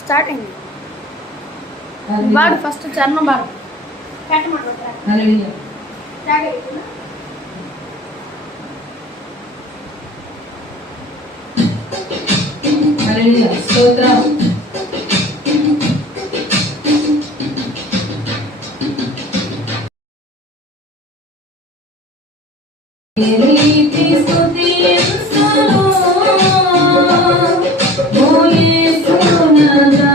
Start అయింది. బాడు first చర్మం బాడు. స్తోత్రం. రీతి స్తుతి Ananda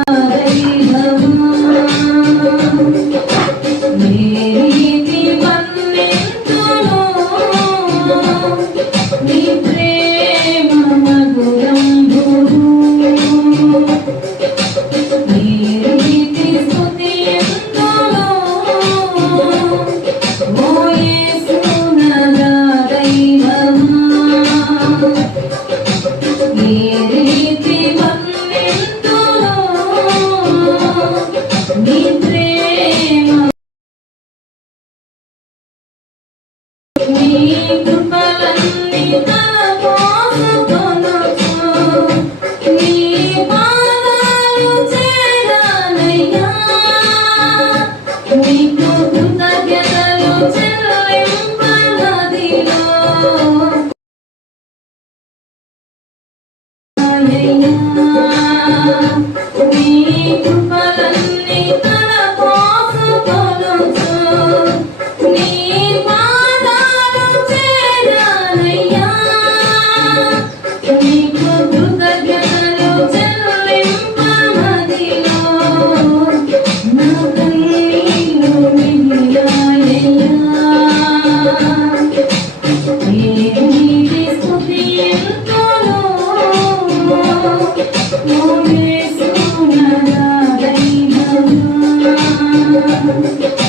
Thank you.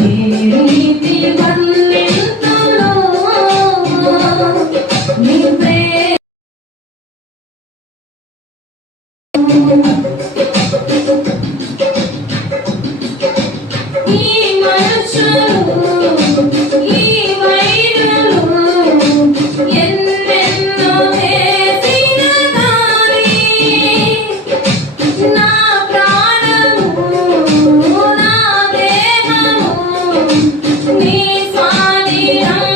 You. நீ சுவாதிரம்